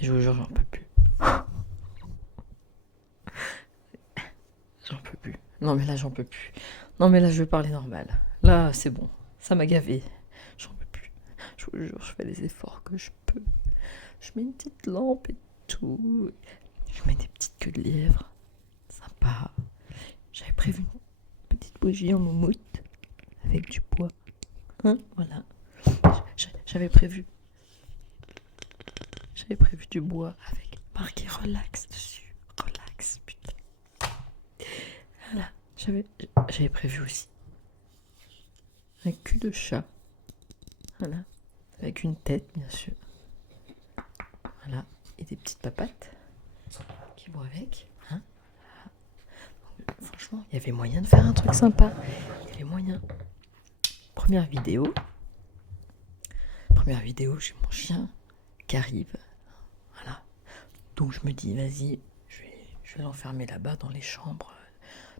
Et je vous jure, j'en peux plus. J'en peux plus. Non mais là, j'en peux plus. Non mais là, je vais parler normal. Là, c'est bon. Ça m'a gavé. J'en peux plus. Je vous jure, je fais les efforts que je peux. Je mets une petite lampe et tout. Je mets des petites queues de lièvre. Sympa. J'avais prévu une petite bougie en moumoute avec du bois. Hein, voilà. J'avais prévu. J'avais prévu du bois avec marqué relax dessus. Relax, putain. Voilà. J'avais prévu aussi un cul de chat. Voilà. Avec une tête, bien sûr. Voilà. Et des petites papates qui vont avec. Hein. Franchement, il y avait moyen de faire un truc sympa. Il y avait moyen. Première vidéo. J'ai mon chien qui arrive. Voilà. Donc je me dis, vas-y, je vais l'enfermer là-bas dans les chambres,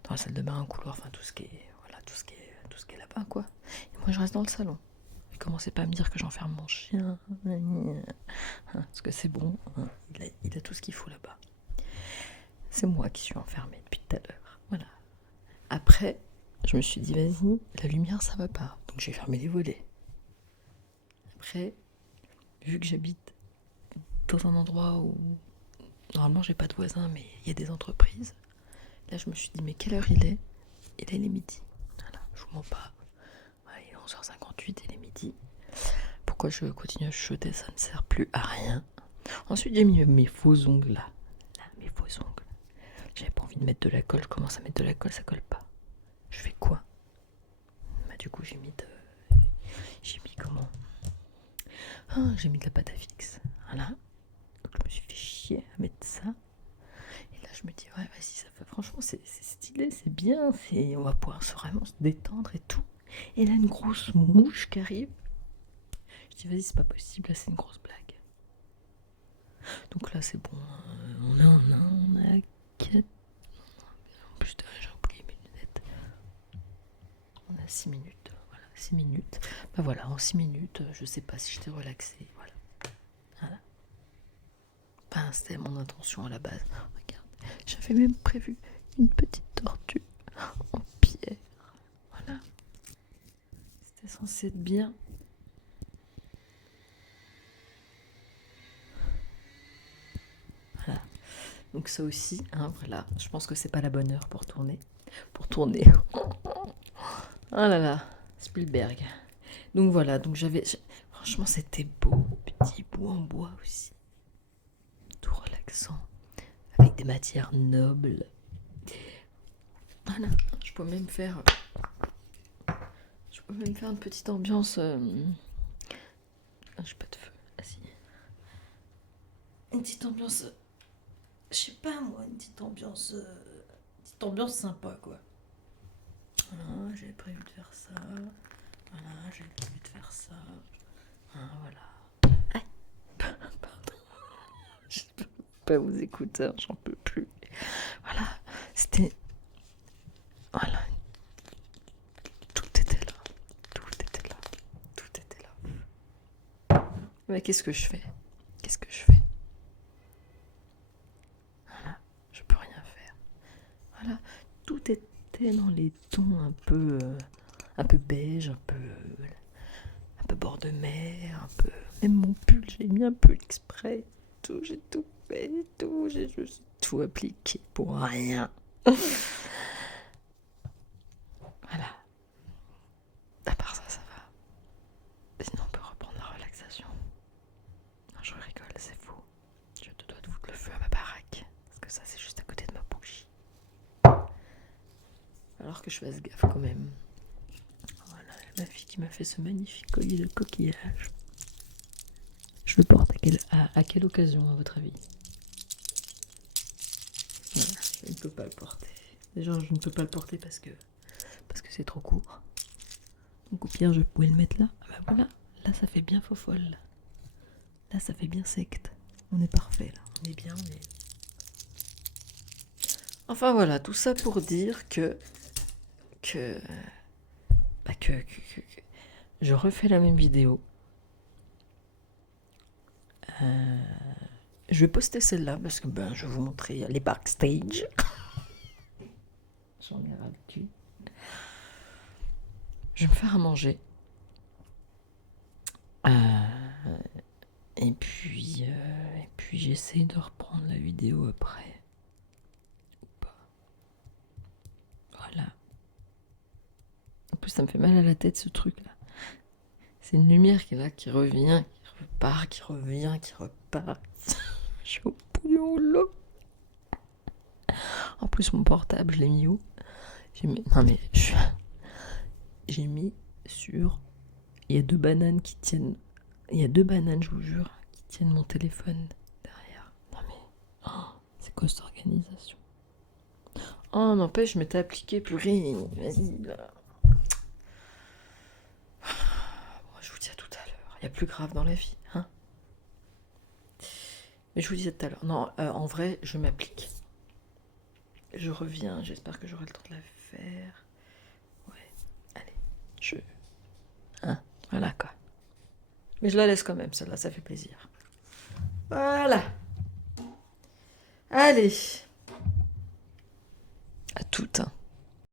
dans la salle de bain, un couloir, enfin tout ce qui est, voilà, tout ce qui est là-bas, quoi. Et moi je reste dans le salon. Et commencez pas à me dire que j'enferme mon chien, parce que c'est bon, hein, il a tout ce qu'il faut là-bas. C'est moi qui suis enfermée depuis tout à l'heure. Voilà. Après, je me suis dit, vas-y, la lumière ça va pas. Donc j'ai fermé les volets. Après, vu que j'habite dans un endroit où normalement j'ai pas de voisins, mais il y a des entreprises, là je me suis dit, mais quelle heure il est? Il est midi. Voilà, je vous mens pas. Ouais, il est 11h58, il est midi. Pourquoi je continue à chuchoter? Ça ne sert plus à rien. Ensuite, j'ai mis mes faux ongles là. Là, mes faux ongles. J'avais pas envie de mettre de la colle. Je commence à mettre de la colle, ça colle pas. Je fais quoi? Bah, du coup, j'ai mis comment? Ah, j'ai mis de la pâte à fixe. Voilà. Donc, je me suis fait chier à mettre ça. Et là, je me dis, ouais, vas-y, ça fait. Franchement, c'est stylé, c'est bien. On va pouvoir vraiment se détendre et tout. Et là, une grosse mouche qui arrive. Je dis, vas-y, c'est pas possible, là, c'est une grosse blague. Donc là, c'est bon. On a 4. En plus, j'ai oublié mes lunettes. On a 6 minutes. Voilà, 6 minutes. Bah voilà, en 6 minutes, je sais pas si j'étais relaxée. Voilà. Enfin, c'était mon intention à la base. Regarde, j'avais même prévu une petite tortue en pierre. Voilà. C'était censé être bien. Voilà. Donc ça aussi, hein, voilà. Je pense que c'est pas la bonne heure pour tourner. Ah là là, Spielberg. Donc voilà, franchement, c'était beau. Petit bout en bois aussi. Tout relaxant. Avec des matières nobles. Voilà, je peux même faire une petite ambiance. J'ai pas de feu. Ah si. Une petite ambiance. Je sais pas moi, une petite ambiance. Petite ambiance sympa quoi. Voilà, j'avais prévu de faire ça. Voilà, j'avais prévu de faire ça. Ah, voilà. Ah, pardon. Je peux pas vous écouter, j'en peux plus. Voilà, c'était. Voilà. Tout était là. Tout était là. Tout était là. Mais qu'est-ce que je fais? Voilà, je peux rien faire. Voilà, tout était dans les tons un peu beige, un peu bord de mer, un peu. Même mon pull, j'ai mis un pull exprès. Tout, j'ai tout fait, tout, j'ai juste tout appliqué pour rien. Voilà. À part ça, ça va. Sinon, on peut reprendre la relaxation. Non, je rigole, c'est faux. Je te dois de foutre le feu à ma baraque. Parce que ça, c'est juste à côté de ma bougie. Alors que je fasse gaffe quand même. Voilà, ma fille qui m'a fait ce magnifique collier de coquillage. Je le porte à quelle occasion, à votre avis? Voilà, je ne peux pas le porter. Déjà, je ne peux pas le porter parce que c'est trop court. Donc au pire, je pouvais le mettre là. Ah bah voilà, là ça fait bien fofolle. Là ça fait bien secte. On est parfait là, on est bien, on est. Enfin voilà, tout ça pour dire que je refais la même vidéo. Je vais poster celle-là parce que je vais vous montrer les backstage. J'en ai ras le cul. Je vais me faire à manger. Et puis j'essaye de reprendre la vidéo après. Ou pas. Voilà. En plus, ça me fait mal à la tête ce truc-là. C'est une lumière qui est là, qui revient, qui repart, qui revient, qui repart. Je suis au bout au lot. En plus, mon portable, je l'ai mis où? J'ai mis sur. Il y a 2 bananes qui tiennent. Il y a 2 bananes, je vous jure, qui tiennent mon téléphone derrière. Non mais. C'est quoi cette organisation? Oh, n'empêche, je m'étais appliqué, purée. Vas-y, là. Je vous dis à tout à l'heure. Il y a plus grave dans la vie, hein. Mais je vous disais tout à l'heure. Non, en vrai, je m'applique. Je reviens, j'espère que j'aurai le temps de la faire. Ouais, allez, Hein, voilà quoi. Mais je la laisse quand même, celle-là, ça fait plaisir. Voilà. Allez. À toutes.